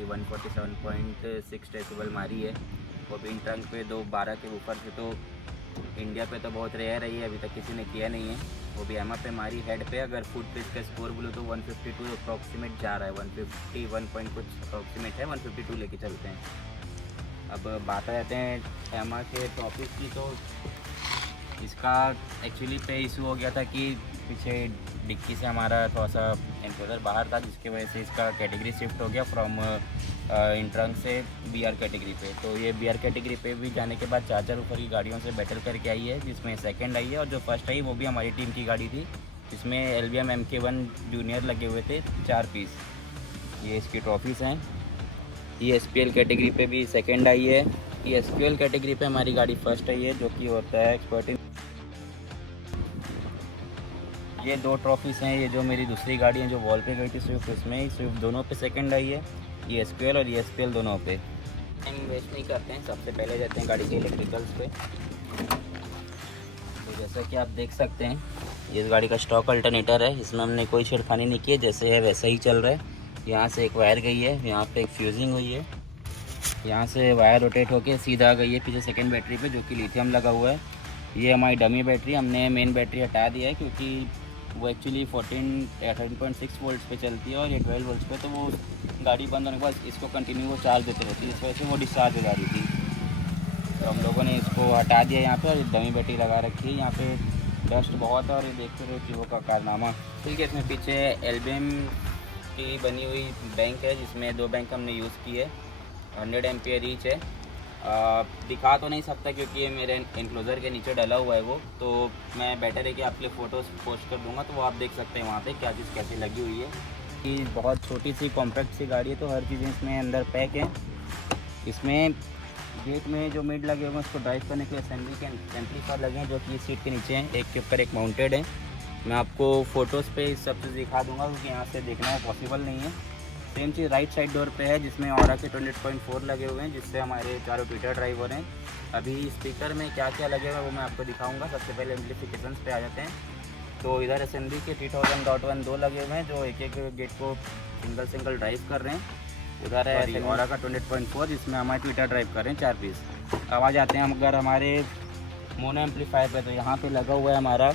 कि 147.6 डेसिबल मारी है। वो भी इन ट्रंक पे 212 के ऊपर से, तो इंडिया पे तो बहुत रेयर है, अभी तक किसी ने किया नहीं है। वो भी एमा पे मारी हेड पे। अगर फुट पेज का स्कोर बोलो तो 152 अप्रॉक्सीमेट जा रहा है, 151 पॉइंट कुछ अप्रॉक्सीमेट है, 152 लेके चलते हैं। अब बात रहते हैं एमा के टॉपिक की, तो इसका एक्चुअली पे इशू हो गया था कि पीछे डिक्की से हमारा थोड़ा सा एनक्लोजर बाहर था, जिसकी वजह से इसका कैटेगरी शिफ्ट हो गया फ्रॉम इन ट्रंक से BR कैटेगरी पे। तो ये BR कैटेगरी पे भी जाने के बाद 4 ऊपर की गाड़ियों से बैटल करके आई है, जिसमें सेकंड आई है, और जो फर्स्ट आई वो भी हमारी टीम की गाड़ी थी, जिसमें LBM MK1 जूनियर लगे हुए थे 4 पीस। ये इसकी ट्रॉफीज़ हैं। ये SPL कैटेगरी पे भी सेकंड आई है। ये SQL कैटेगरी पे हमारी गाड़ी फर्स्ट आई है, जो कि होता है एक्सपर्ट। ये 2 ट्रॉफीज़ हैं। ये जो मेरी दूसरी गाड़ी है जो वॉल पे गई थी स्विफ्ट, उसमें स्विफ्ट दोनों पे सेकंड आई है। ये SQL और ये SPL दोनों पे। टाइम वेस्ट नहीं करते हैं, सबसे पहले जाते हैं गाड़ी के इलेक्ट्रिकल्स पे। तो जैसा कि आप देख सकते हैं, ये इस गाड़ी का स्टॉक अल्टरनेटर है, इसमें हमने कोई छेड़खानी नहीं की है, जैसे है वैसा ही चल रहा है। यहाँ से एक वायर गई है, यहाँ पे एक फ्यूजिंग हुई है, यहाँ से वायर रोटेट होके सीधा गई है पीछे सेकेंड बैटरी पे, जो कि लिथियम लगा हुआ है। ये हमारी डमी बैटरी, हमने मेन बैटरी हटा दिया है क्योंकि वो एक्चुअली 13.6 वोल्ट्स पे चलती है, और ये 12 वोल्ट्स पे, तो वो गाड़ी बंद होने के बाद इसको कंटिन्यू वो चार्ज देते रहती है, इस वजह से वो डिस्चार्ज हो जा रही थी। तो हम लोगों ने इसको हटा दिया यहाँ पे, और डमी बैटरी लगा रखी है। यहाँ पे डस्ट बहुत है, और ये देखते रहो चीज़ों का कारनामा। ठीक है, इसमें पीछे LBM की बनी हुई बैंक है, जिसमें 2 बैंक हमने यूज़ की है, 100 एम्पियर ईच है। दिखा तो नहीं सकता क्योंकि ये मेरे एनक्लोज़र के नीचे डला हुआ है वो, तो मैं बेटर है कि आपके लिए फ़ोटोज़ पोस्ट कर दूंगा, तो वो आप देख सकते हैं वहाँ पे क्या चीज़ कैसे लगी हुई है। कि बहुत छोटी सी कॉम्पैक्ट सी गाड़ी है, तो हर चीज़ इसमें अंदर पैक है। इसमें गेट में जो मिड लगे हुए हैं उसको ड्राइव करने के लिए असेंबली के एम्पलीफायर लगे हैं, जो कि सीट के नीचे हैं, एक के ऊपर एक माउंटेड है। मैं आपको फ़ोटोज़ पे इस सब चीज़ दिखा दूँगा क्योंकि यहाँ से देखना पॉसिबल नहीं है। सेम चीज़ राइट साइड डोर पे है, जिसमें ऑरा के 28.4 लगे हुए हैं, जिससे हमारे चारों ट्विटर ड्राइवर हैं। अभी स्पीकर में क्या क्या लगे हुए हैं वो मैं आपको दिखाऊंगा। सबसे पहले एम्प्लीफिकेशंस पे आ जाते हैं। तो इधर असेंबली के 3000.1 2 लगे हुए हैं, जो एक एक गेट को सिंगल ड्राइव कर रहे हैं। उधर है ऑरा का 28.4, जिसमें हमारे ट्विटर ड्राइव कर रहे हैं 4 पीस। अब आ जाते हैं हम अगर हमारे मोनो एम्पलीफायर पे, तो यहाँ पे लगा हुआ है हमारा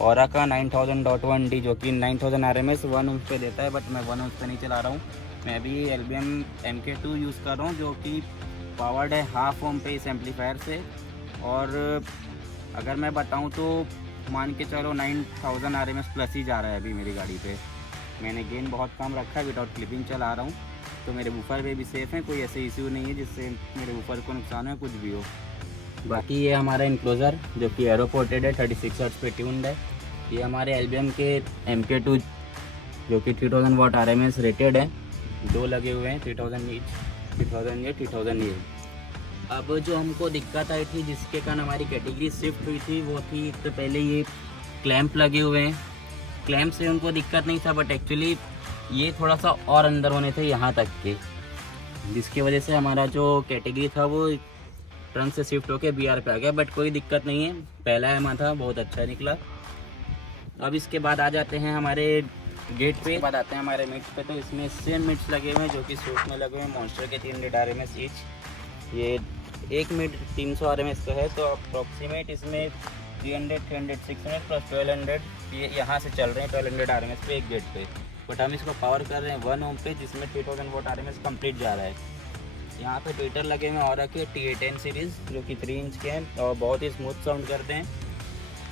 ऑरा का 9000.1D, जो कि 9000 RMS 1 ओम पे देता है, बट मैं 1 ओम पे नहीं चला रहा हूँ। मैं अभी LBM MK2 यूज़ कर रहा हूँ, जो कि पावर्ड है 1/2 ओम पे इस एम्पलीफायर से। और अगर मैं बताऊँ तो मान के चलो 9000 RMS प्लस ही जा रहा है अभी मेरी गाड़ी पे। मैंने गेन बहुत कम रखा है, विदाउट क्लिपिंग चला रहा हूँ, तो मेरे वूफर पे भी सेफ़ है, कोई ऐसे इश्यू नहीं है जिससे मेरे वूफर को नुकसान हो कुछ भी हो। बाकी ये हमारा इनक्लोज़र जो कि एरोपोर्टेड है, 36 हर्ट्ज़ पे ट्यून्ड है। ये हमारे LBM के MK2 जो कि 3000 वाट RMS रेटेड है, 2 लगे हुए हैं, 3000 ईच, 3000 ये, 3000 ये। अब जो हमको दिक्कत आई थी जिसके कारण हमारी कैटेगरी शिफ्ट हुई थी, वो थी एक तो पहले ये क्लैंप लगे हुए हैं। क्लैंप से उनको दिक्कत नहीं था, बट एक्चुअली ये थोड़ा सा और अंदर होने थे यहाँ तक के, जिसकी वजह से हमारा जो कैटेगरी था वो ट्रंक से शिफ्ट होकर BR पे आ गया। बट कोई दिक्कत नहीं है, पहला एमा था, बहुत अच्छा निकला। अब इसके बाद आ जाते हैं हमारे गेट पे, बाद आते हैं हमारे मिट्स पे। तो इसमें सेम मिट्स लगे हुए हैं जो कि स्विफ्ट में लगे हुए हैं, मॉन्स्टर के 300 RMS ईच। ये एक मिड 300 RMS का है, तो अप्रॉक्सीमेट इसमें 300, 300, 600 प्लस 1200 ये यहाँ से चल रहे हैं 1200 RMS पे एक गेट पे। बट हम इसको पावर कर रहे हैं 1 ओम पे, जिसमें 3000 वाट RMS कंप्लीट जा रहा है। यहाँ पे ट्विटर लगे हुए हैं ऑरा के TA10 सीरीज़, जो कि 3 इंच के हैं और बहुत ही स्मूथ साउंड करते हैं।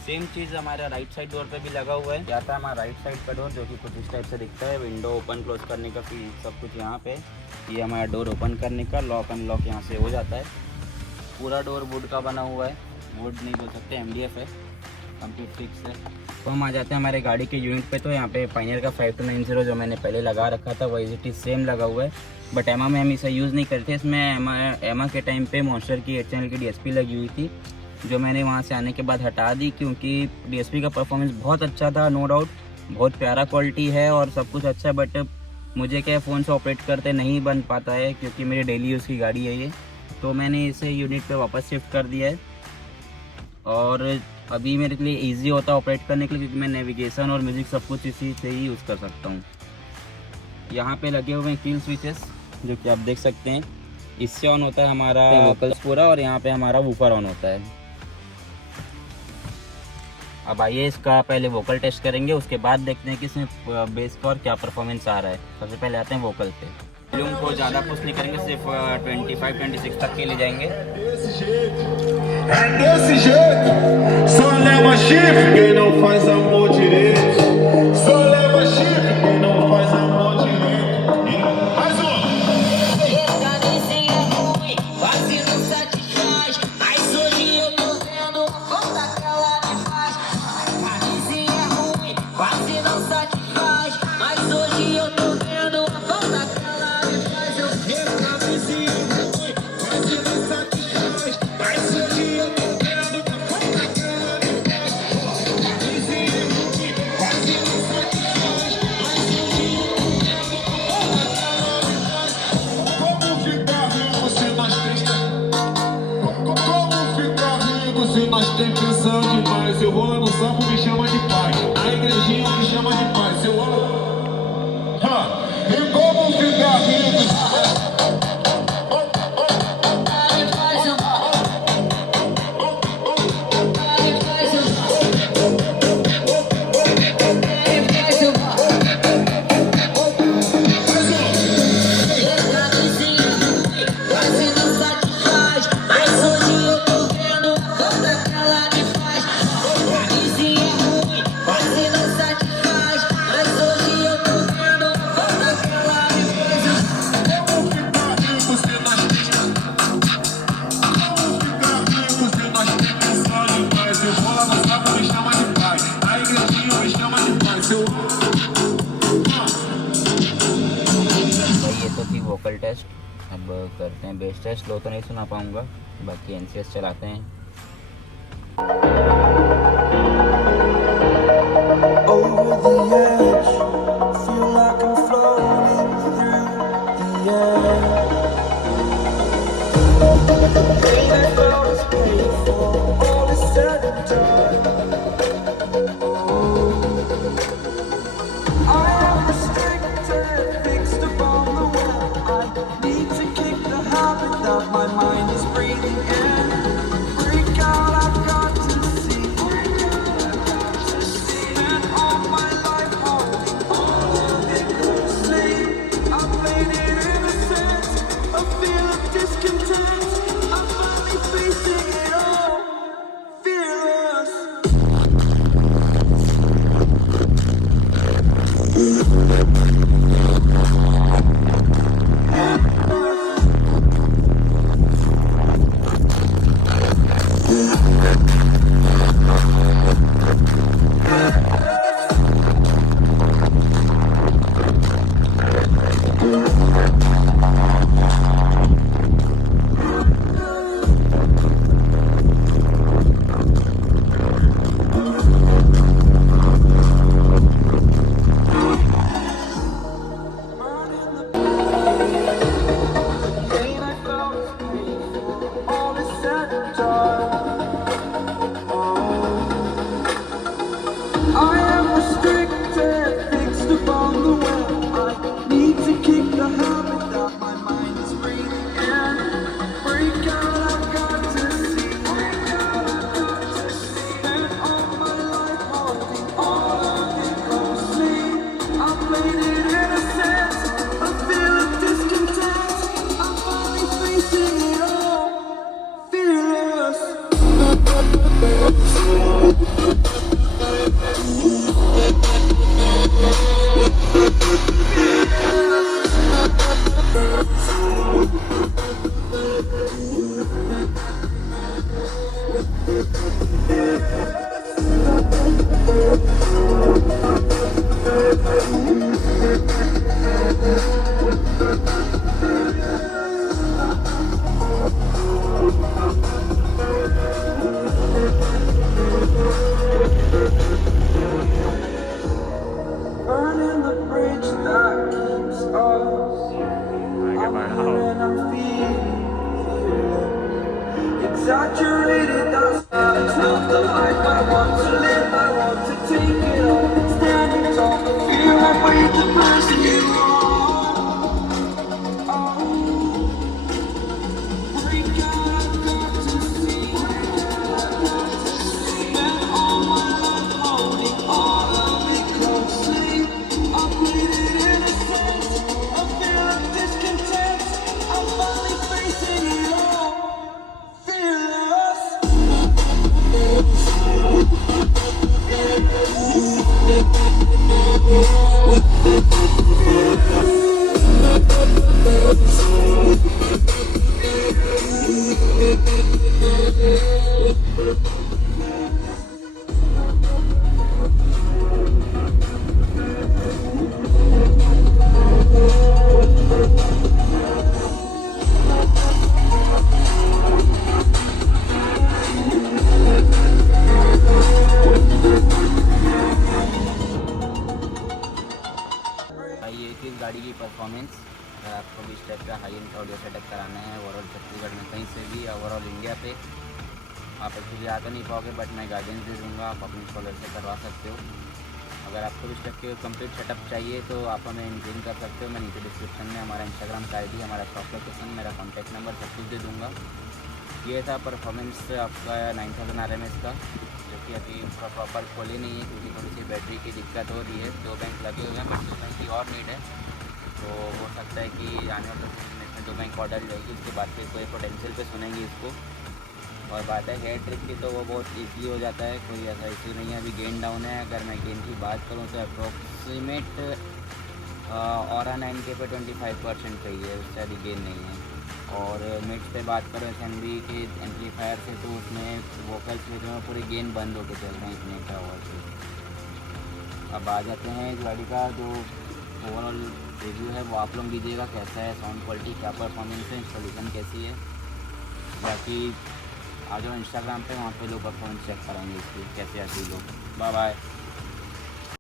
सेम चीज़ हमारा राइट साइड डोर पे भी लगा हुआ है। यहाँ था हमारा राइट साइड का डोर, जो कि कुछ इस टाइप से दिखता है, विंडो ओपन क्लोज करने का सब कुछ यहाँ पे। ये हमारा डोर ओपन करने का लॉक अनलॉक यहाँ से हो जाता है। पूरा डोर वुड का बना हुआ है, वुड नहीं बोल सकते, MDF है, कंप्लीट फिक्स है। तो हम आ जाते हैं हमारे गाड़ी के यूनिट पे। तो यहाँ पे पायनियर का 5290 जो मैंने पहले लगा रखा था वही इट सेम लगा हुआ है, बट एमा में हम इसे यूज़ नहीं करते। इसमें एमा के टाइम पे मॉन्स्टर की 8 चैनल की DSP लगी हुई थी, जो मैंने वहाँ से आने के बाद हटा दी, क्योंकि DSP का परफॉर्मेंस बहुत अच्छा था, नो डाउट, बहुत प्यारा क्वालिटी है और सब कुछ अच्छा है, बट मुझे क्या फ़ोन से ऑपरेट करते नहीं बन पाता है क्योंकि मेरी डेली यूज़ की गाड़ी है ये। तो मैंने इसे यूनिट पे वापस शिफ्ट कर दिया है, और अभी मेरे लिए इजी होता है ऑपरेट करने के लिए, क्योंकि मैं नेविगेशन और म्यूज़िक सब कुछ इसी से ही यूज़ कर सकता हूँ। यहाँ पे लगे हुए हैं कील स्विचेस, जो कि आप देख सकते हैं। इससे ऑन होता है हमारा वोकल्स पूरा, और यहाँ पे हमारा वूफर ऑन होता है। अब आइए इसका पहले वोकल टेस्ट करेंगे, उसके बाद देखते हैं कि इसमें बेस का और क्या परफॉर्मेंस आ रहा है। सबसे पहले आते हैं वोकल पे। वॉल्यूम को ज़्यादा पुश नहीं करेंगे, सिर्फ 25-26 तक के ले जाएंगे। É desse jeito, só leva chifre quem não faz amor direito. Só leva chifre quem não faz amor direito. Mais uma. Camisinha é ruim, quase não satisfaz. Mas hoje eu tô vendo a conta que ela me faz. Camisinha é ruim, quase não satisfaz. Mas hoje eu tô vendo a conta que ela me faz. Eu quero camisinha é ruim, quase não satisfaz. Mas hoje eu tô vendo a conta que ela me faz. Camisinha é ruim, quase não satisfaz. Mas hoje eu tô vendo a conta que ela me faz. Como ficar rico se nós tem... Como ficar rico se nós tem pensão demais? Eu vou lá no sapo, me chama de pai. A igrejinha me chama de pai. Se eu oro... E como ficar rico? ये तो थी vocal test. अब करते हैं base test. लो तो नहीं सुना पाऊंगा, बाकी एनसीएस चलाते हैं। Over the edge, feel like I'm floating through the air. The pain I felt is paid for, all is said and done. I am restricted, fixed upon the web. I need to kick the habit that my mind is breathing in. Break out, I've got to see. Spent all my life holding all of it closely. I played it innocent, a feel of discontent. I'm finally facing it all, fearless. Pain I felt is paid for, all is said and done. I am restricted, fixed upon the web. I need to kick the habit that my mind is breathing in. Break out, I've got to see. Spent all my life holding all of it closely. I played it innocent, a feel of discontent. I'm finally facing it all, fearless. Burning the bridge that keeps us. I'm when I'm feeling exaggerated, that's it's not the life I want to live. I want to take it all, standing tall, feel like we're the person you are. भाई ये थी इस गाड़ी की performance. अगर आपको भी इस टाइप का हाई एंड ऑडियो सेटअप कराना है ओवरऑल छत्तीसगढ़ में कहीं से भी ओवरऑल इंडिया पे, आप एक्चुअली आ तो नहीं पाओगे बट मैं गाइडेंस दे दूँगा, आप अपनी कॉलर से करवा सकते हो। अगर आपको इस टाइप के कंप्लीट सेटअप चाहिए तो आप हमें इंक्वायरी कर सकते हो। मैं नीचे डिस्क्रिप्शन में हमारा इंस्टाग्राम का ID, हमारा शॉप लोकेशन, मेरा कॉन्टैक्ट नंबर सब कुछ दे दूँगा। ये था परफॉर्मेंस आपका 9000 RMS का, जो कि अभी प्रॉपर खोली नहीं है क्योंकि थोड़ी सी बैटरी की दिक्कत हो रही है। 2 बैंक लगे हुए हैं बट 2 बैंक की और नीड है, तो हो सकता है कि आने वाले कुछ दिन में 2 बैंक और डल जाएगी। उसके बाद फिर कोई पोटेंशियल पे सुनेंगे इसको। और बात है हेयर ट्रिक की, तो वो बहुत ईजीली हो जाता है, कोई ऐसा इशू नहीं है। अभी गेन डाउन है, अगर मैं गेन की बात करूँ तो अप्रोक्सीमेट और 9K पे 25% पे ही है, उससे अधिक गेन नहीं है। और मिड्स पे बात करो SMB के एम्पलीफायर से, तो उसमें वोकल्स में पूरे गेन बंद होकर चल रहे हैं इतने का ओवर से। अब आ जाते हैं इस गाड़ी का जो ओवरऑल रिव्यू है, वो आप लोग दीजिएगा कैसा है, साउंड क्वालिटी क्या परफॉर्मेंस है, इंस्टॉलेशन कैसी है। बाकी आ जाओ इंस्टाग्राम पे, वहाँ पे लोग परफॉर्मेंस चेक कराएंगे इसकी कैसे आती है लोग। Bye bye.